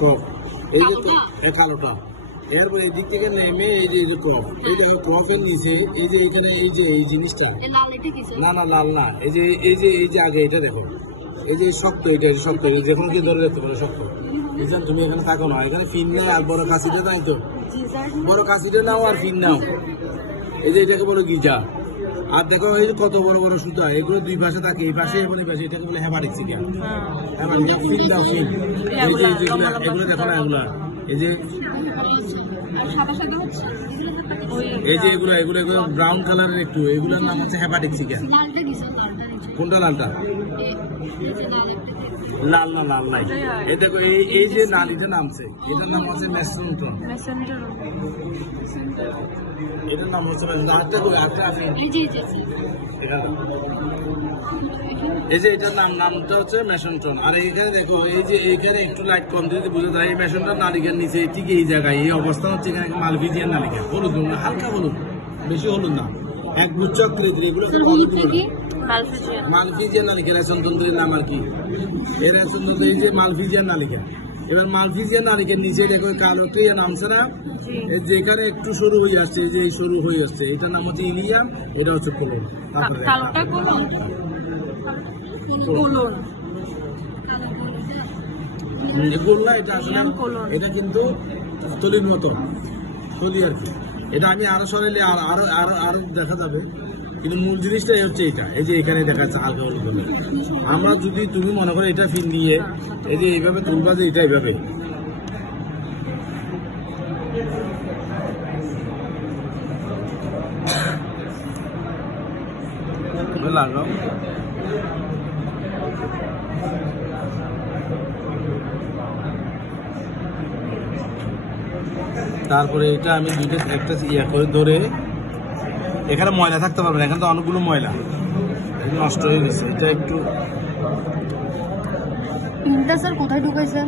কফ এই যে কালোটা এরপর এই দিক থেকে নেমে এই যে কফ এই যে কফের নিচে এই যে এখানে এই যে এই জিনিসটা না না লাল না এই যে আগে এটা দেখো এই যে শক্ত এটা শক্ত যখন কি ধরে রাখতে পারো শক্ত বুঝলেন তুমি এখানে থাকো না এখানে ফিন নেই আর বড় কাশিটা নাই তো বড় কাশিটা নাও আর ফিন নাও এই যে এটাকে বলো গিজা আর দেখো এই যে কত বড় বড় সুতা এগুলো দুই পাশে থাকে এই পাশে এবং এই পাশে এটাকে বলে হেপাটিক সিকিয়া ফিন দাও ফিন এই যে এগুলো দেখো না এগুলা এই যে এগুলো ব্রাউন কালারের একটু এগুলোর নাম হচ্ছে হেপাটিক সিকিয়া কোনটা লালটা লাল না লাল নাই এই দেখো এই যে নালিটা নামছে এটার নাম হচ্ছে মেসেন্ট্রন এটার নাম হচ্ছে এই যে এটার নামটা হচ্ছে মেসেন্ট্রন আর এইখানে দেখো এই যে এইখানে একটু লাইট কম দিতে বুঝে যায় এই মেসেন্ট্রন নালিকার নিচে ঠিক এই জায়গায় এই অবস্থা হচ্ছে এখানে মালভিজিয়ান নালিকা হলুদ হালকা হলুদ বেশি হলুদ না এক গুচ্ছ এগুলো মালভিজিয়ান নালিকা রেশনতন্ত্রের নাম আর কি এই রেশনতন্ত্র এই যে মালভিজিয়ান নালিকা এবার মালভিজিয়ান নালিকার নিচে দেখো কালো ক্রিয়া নামছে না যেখানে একটু সরু হয়ে যাচ্ছে যে সরু হয়ে যাচ্ছে এটার নাম হচ্ছে ইলিয়াম এটা হচ্ছে কোলন গোল্লা এটা আসলে এটা কিন্তু তলির মতো তলি আর কি এটা আমি আরো সরাইলে আরো দেখা যাবে কিন্তু মূল জিনিসটাই হচ্ছে এটা এই যে এখানে দেখা যাচ্ছে হালকা হলুদ আমরা যদি তুমি মনে করো এটা ফিল দিয়ে এই যে এইভাবে তুলবা যে এটা এইভাবে লাগাও তারপরে এটা আমি দুইটা একটা ইয়া করে ধরে এখানে ময়লা থাকতে পারবে না এখানে তো অনেকগুলো ময়লা নষ্ট হয়ে গেছে এটা একটু তিনটা স্যার কোথায় ঢুকাইছেন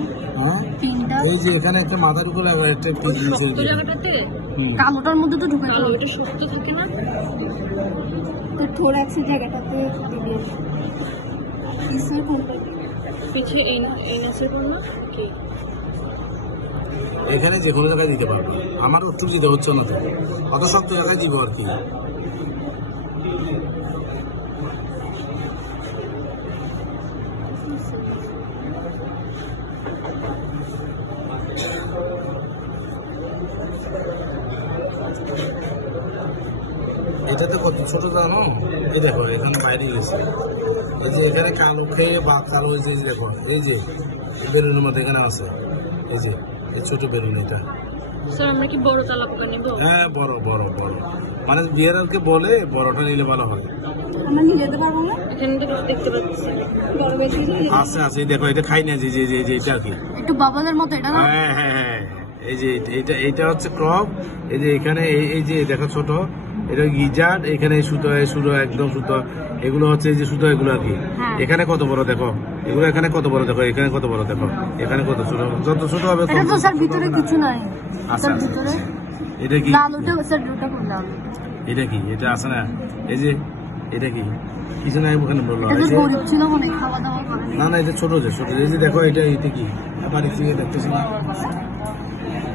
তিনটা এই যে এখানে একটা মাথা ঢুকে একটা কালোটার মধ্যে তো ঢুকাইছে ওটা সুস্থ থাকে না তো থোরাক্স জায়গাটাতে স্যার কোনটা পিছে এই নাসের কোন কি এখানে যে কোনো জায়গায় দিতে পারবো আমার উত্তর দিতে হচ্ছে না তো অত সব জায়গায় দিব আর কি এটাতে কত ছোট জানো এই দেখো এখানে বাইরে গেছে এই যে এখানে কালো খেয়ে বা কালো হয়েছে দেখো এই যে বেলুনের মধ্যে এখানে আছে এই যে এই ছোট বেলুন এটা স্যার আমরা কি বড় তালাবটা নেব হ্যাঁ বড় বড় বড় মানে বিয়ারকে বলে বড়টা নিলে ভালো হয় আমরা নিয়ে যেতে পারবো না এখানে দেখতে পাচ্ছি বড় বেশি আছে দেখো এটা খাই না যে এটা কি একটু বাবলের মতো এটা না হ্যাঁ হ্যাঁ হ্যাঁ এই যে এটা হচ্ছে ক্রপ এই যে এখানে এই যে দেখো ছোট এটা গিজার এখানে সুতো একদম সুতো এগুলো হচ্ছে এই যে সুতো এগুলো আর কি এখানে কত বড় দেখো এগুলো এখানে কত বড় দেখো এখানে কত বড় দেখো এখানে কত ছোট যত ছোট হবে এটা তো স্যার ভিতরে কিছু নাই স্যার ভিতরে এটা কি লালটা স্যার দুটো করলাম এটা কি এটা আছে না এই যে এটা কি কিছু নাই ওখানে বললো গরিব ছিল মনে খাওয়া দাওয়া করে না না এটা ছোট এই যে দেখো এটা কি আবার দেখতেছি না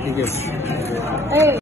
ঠিক আছে